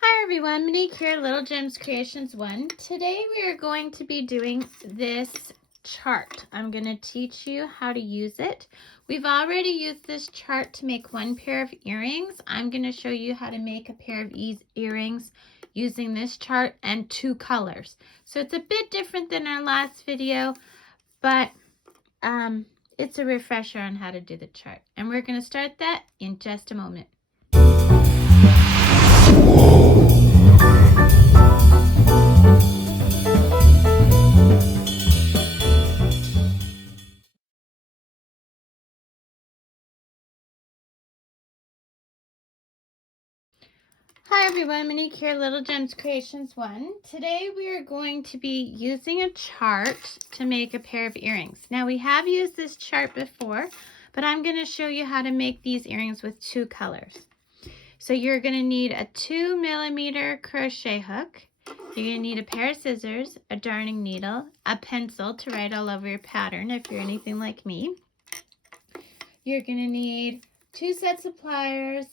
Hi everyone, Monique here, Little Gems Creations 1. Today we are going to be doing this chart. I'm going to teach you how to use it. We've already used this chart to make one pair of earrings. I'm going to show you how to make a pair of earrings using this chart and two colors. So it's a bit different than our last video, but it's a refresher on how to do the chart. And we're going to start that in just a moment. Hi everyone, Monique here, Little Gems Creations 1. Today we are going to be using a chart to make a pair of earrings. Now we have used this chart before, but I'm going to show you how to make these earrings with two colors. So you're going to need a 2mm crochet hook. You're going to need a pair of scissors, a darning needle, a pencil to write all over your pattern if you're anything like me. You're going to need two sets of pliers,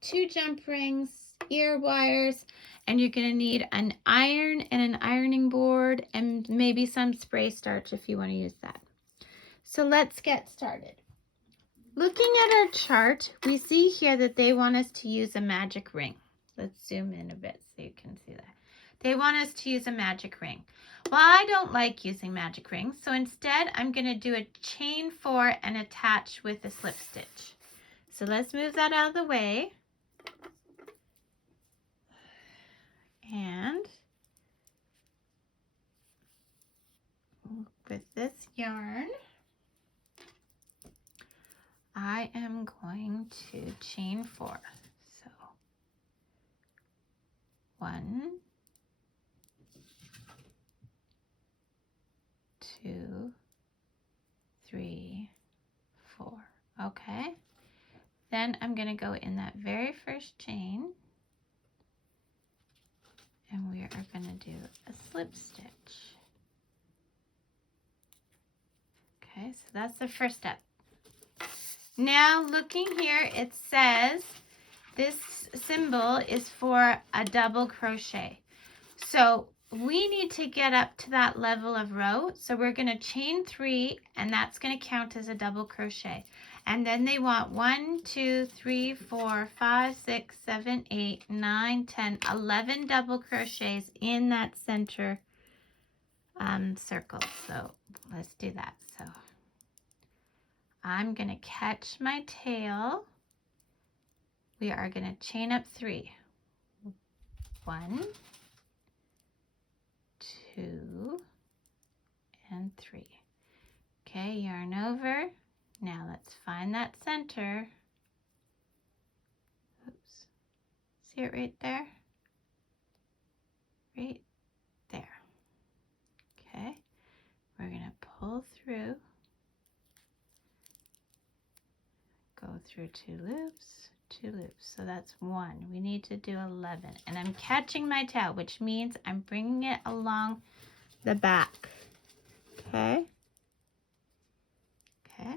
two jump rings, ear wires, and you're going to need an iron and an ironing board and maybe some spray starch if you want to use that. So let's get started. Looking at our chart, we see here that they want us to use a magic ring. Let's zoom in a bit so you can see that. They want us to use a magic ring. Well, I don't like using magic rings, so instead I'm going to do a chain 4 and attach with a slip stitch. So let's move that out of the way. And with this yarn, I am going to chain 4. So 1, 2, 3, 4. Okay. Then I'm going to go in that very first chain, and we are going to do a slip stitch. Okay, so that's the first step. Now looking here, it says this symbol is for a double crochet. So we need to get up to that level of row. So we're going to chain 3, and that's going to count as a double crochet. And then they want 1, 2, 3, 4, 5, 6, 7, 8, 9, 10, 11 double crochets in that center circle. So let's do that. So I'm going to catch my tail. We are going to chain up 3. 1, 2, and 3. Okay, yarn over. Now let's find that center. Oops. See it right there? Right there. Okay, we're going to pull through. Go through 2 loops, 2 loops. So that's 1. We need to do 11. And I'm catching my tail, which means I'm bringing it along the back. Okay. Okay.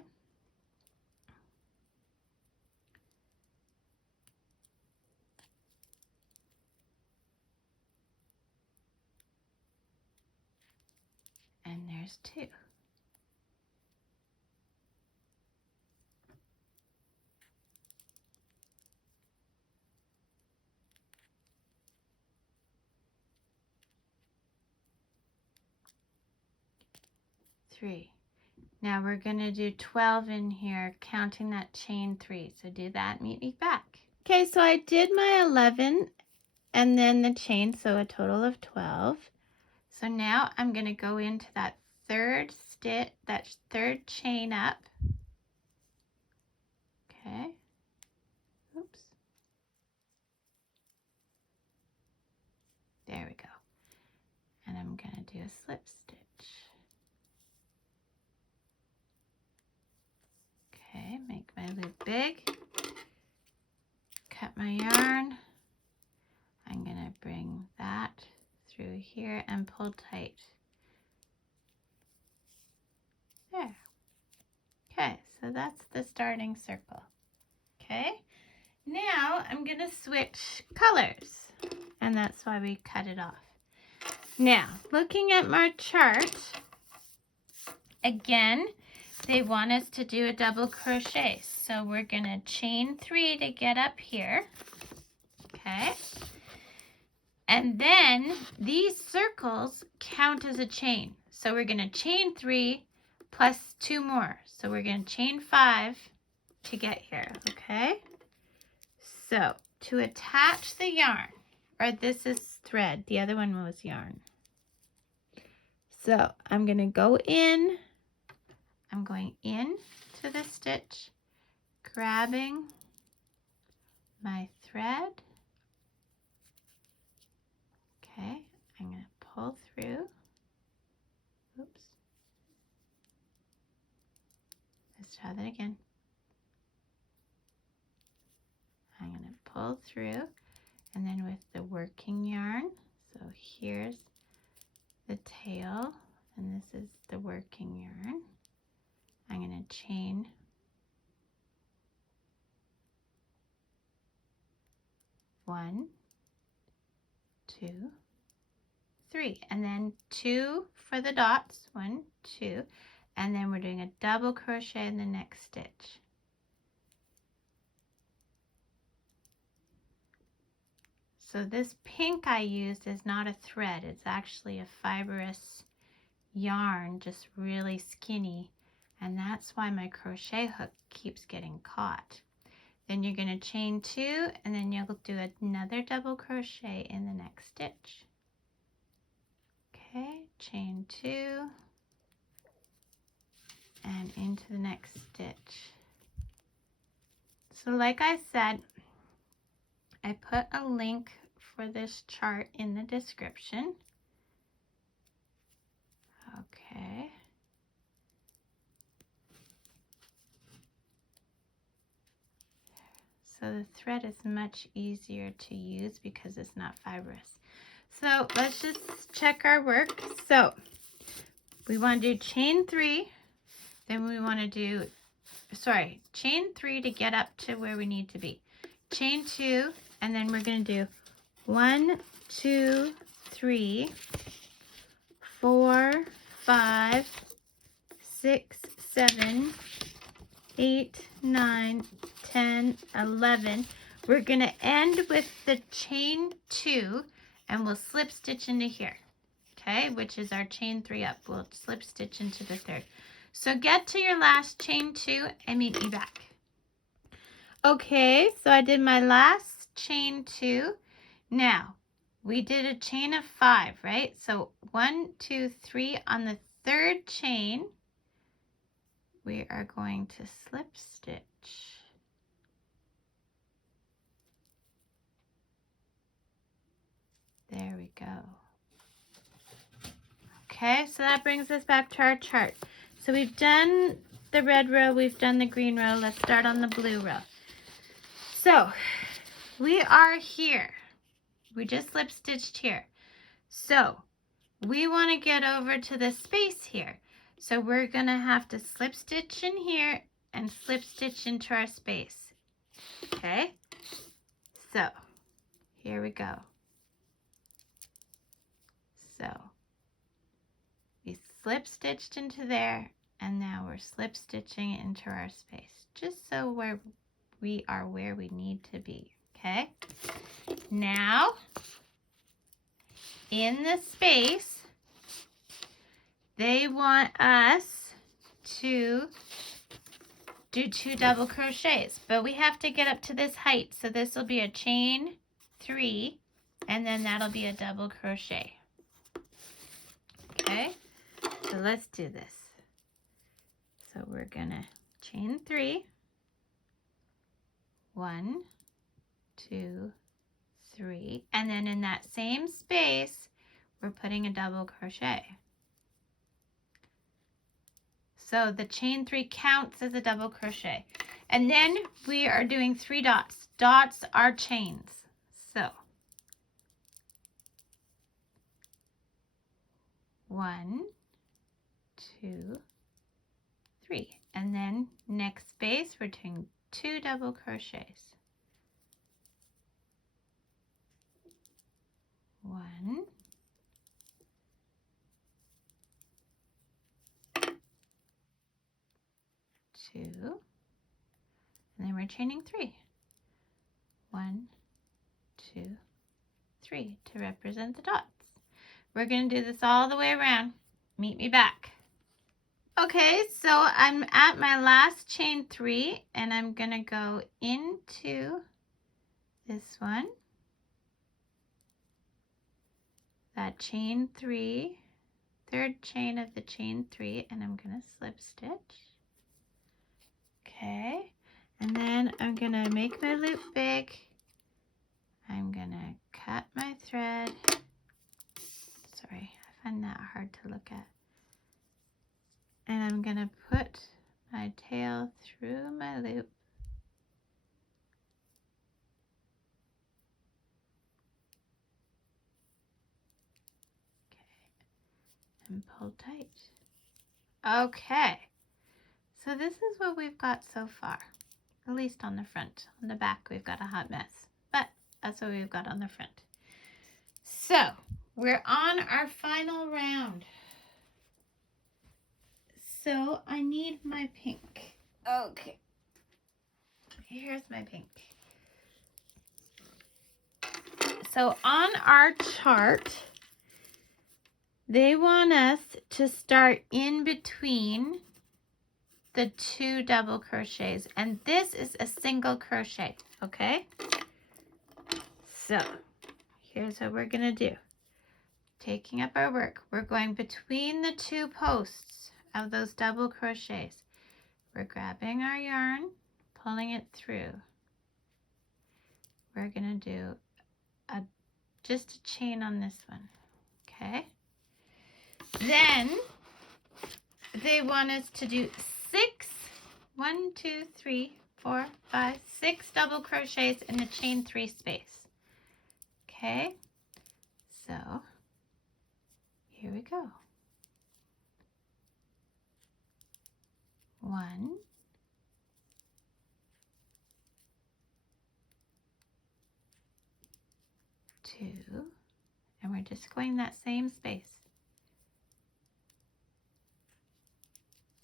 And there's 2. Three. Now we're going to do 12 in here, counting that chain 3. So do that, meet me back. Okay, so I did my 11 and then the chain, so a total of 12. So now I'm going to go into that third stitch, that third chain up. Okay. Oops. There we go. And I'm going to do a slip stitch. Okay, make my loop big. Cut my yarn. I'm going to bring that through here and pull tight. There. Okay, so that's the starting circle. Okay, now I'm going to switch colors, and that's why we cut it off. Now, looking at my chart, again, they want us to do a double crochet. So we're going to chain 3 to get up here. Okay. And then these circles count as a chain. So we're going to chain 3 plus 2 more. So we're going to chain 5 to get here. Okay. So to attach the yarn, or this is thread, the other one was yarn. So I'm going to go in. I'm going in to the stitch, grabbing my thread. Okay, I'm going to pull through. Oops. Let's try that again. I'm going to pull through, and then with the working yarn, so here's the tail, and this is the working yarn. I'm going to chain 1, 2, 3, and then 2 for the dots, 1, 2, and then we're doing a double crochet in the next stitch. So this pink I used is not a thread, it's actually a fibrous yarn, just really skinny, and that's why my crochet hook keeps getting caught. Then you're going to chain 2, and then you'll do another double crochet in the next stitch. Okay, chain 2 and into the next stitch. So like I said, I put a link for this chart in the description. Okay. So the thread is much easier to use because it's not fibrous. So let's just check our work. So we want to do chain 3, then we want to do, chain 3 to get up to where we need to be. Chain 2, and then we're going to do 1, 2, 3, 4, 5, 6, 7, 8, 9, 10, 11. We're going to end with the chain 2, and we'll slip stitch into here, okay, which is our chain 3 up. We'll slip stitch into the third. So get to your last chain 2 and meet me back. Okay, so I did my last chain 2. Now, we did a chain of 5, right? So 1, 2, 3 on the third chain, we are going to slip stitch. There we go. Okay, so that brings us back to our chart. So we've done the red row, we've done the green row. Let's start on the blue row. So we are here. We just slip stitched here. So we want to get over to the space here. So we're going to have to slip stitch in here and slip stitch into our space. Okay? So here we go. So we slip stitched into there, and now we're slip stitching it into our space, just so we are where we need to be. Okay? Now, in the space, they want us to do 2 double crochets, but we have to get up to this height. So this will be a chain 3, and then that'll be a double crochet. Okay, so let's do this. So we're gonna chain 3, 1, 2, 3, and then in that same space, we're putting a double crochet. So the chain 3 counts as a double crochet. And then we are doing 3 dots. Dots are chains. So 1, 2, 3. And then next space, we're doing 2 double crochets. 1, 2, and then we're chaining 3. 1, 2, 3 to represent the dots. We're going to do this all the way around. Meet me back. Okay, so I'm at my last chain 3 and I'm going to go into this one, that chain 3, third chain of the chain 3, and I'm going to slip stitch. Okay, and then I'm going to make my loop big. I'm going to cut my thread. Sorry, I find that hard to look at. And I'm going to put my tail through my loop. Okay, and pull tight. Okay, so this is what we've got so far, at least on the front. On the back, we've got a hot mess, but that's what we've got on the front. So we're on our final round. So I need my pink. Okay, here's my pink. So on our chart, they want us to start in between the 2 double crochets, and this is a single crochet, okay? So here's what we're gonna do. Taking up our work, we're going between the 2 posts of those double crochets. We're grabbing our yarn, pulling it through. We're gonna do just a chain on this one, okay? Then they want us to do 6, 1, 2, 3, 4, 5, 6 double crochets in the chain 3 space. Okay, so here we go. 1, 2, and we're just going that same space.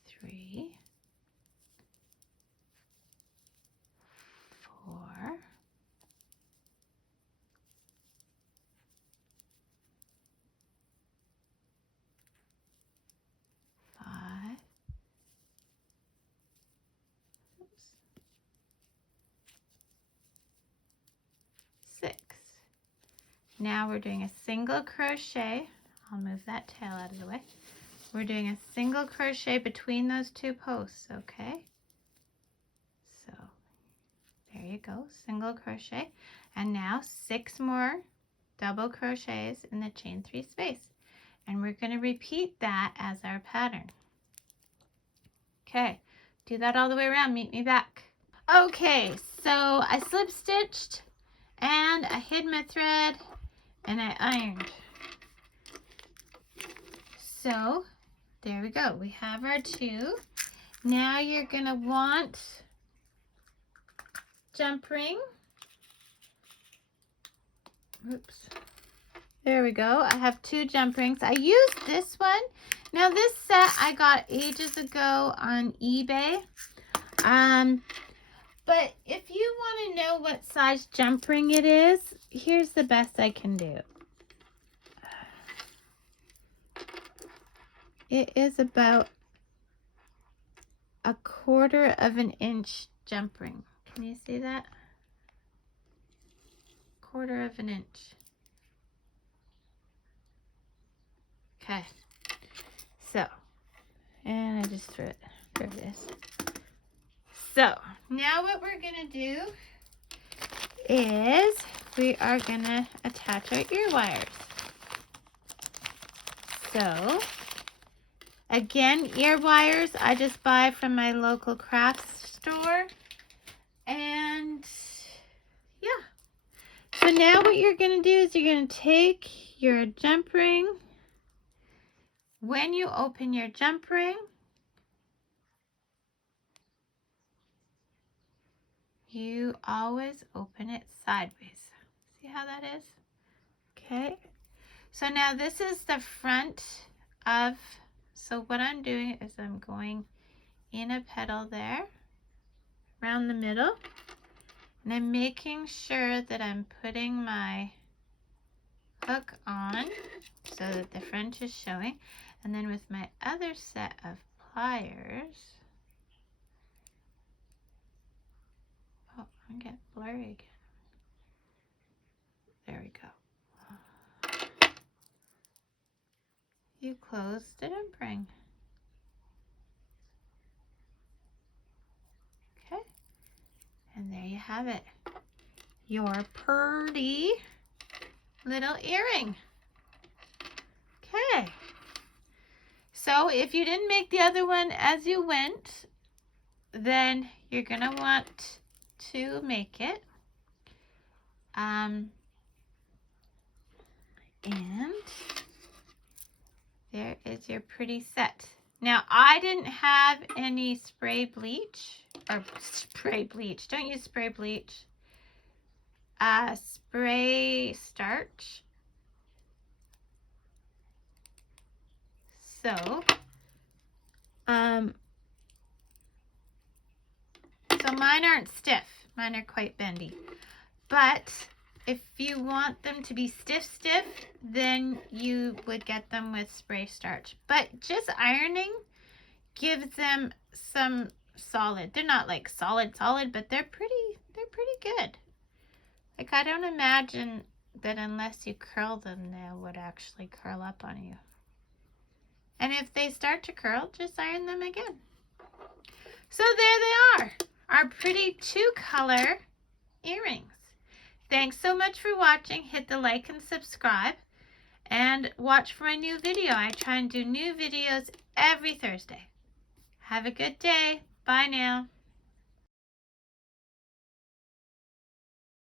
3, 4, 5, 6. Now we're doing a single crochet. I'll move that tail out of the way. We're doing a single crochet between those 2 posts, okay? So there you go, single crochet. And now 6 more double crochets in the chain 3 space. And we're going to repeat that as our pattern. Okay, do that all the way around. Meet me back. Okay, so I slip stitched and I hid my thread and I ironed. So there we go. We have our 2. Now you're going to want jump ring. Oops. There we go. I have 2 jump rings. I used this one. Now this set I got ages ago on eBay. But if you want to know what size jump ring it is, here's the best I can do. It is about 1/4 of an inch jump ring. Can you see that? 1/4 of an inch. Okay. So, and I just threw it. There it is. So, now what we're going to do is we are going to attach our ear wires. So, again, ear wires I just buy from my local craft store. And yeah. So now what you're going to do is you're going to take your jump ring. When you open your jump ring, you always open it sideways. See how that is? Okay. So now this is the front of, so what I'm doing is I'm going in a petal there, around the middle, and I'm making sure that I'm putting my hook on so that the front is showing, and then with my other set of pliers, oh, I'm getting blurry again. There we go. You closed it and bring. Okay, and there you have it. Your pretty little earring. Okay. So if you didn't make the other one as you went, then you're gonna want to make it. And there is your pretty set. Now I didn't have any spray bleach, or spray bleach, don't use spray bleach. Spray starch. So, so mine aren't stiff. Mine are quite bendy. But if you want them to be stiff, then you would get them with spray starch. But just ironing gives them some solid. They're not like solid, but they're pretty good. Like, I don't imagine that unless you curl them, they would actually curl up on you. And if they start to curl, just iron them again. So there they are, our pretty 2-color earrings. Thanks so much for watching. Hit the like and subscribe, and watch for my new video. I try and do new videos every Thursday. Have a good day. Bye now.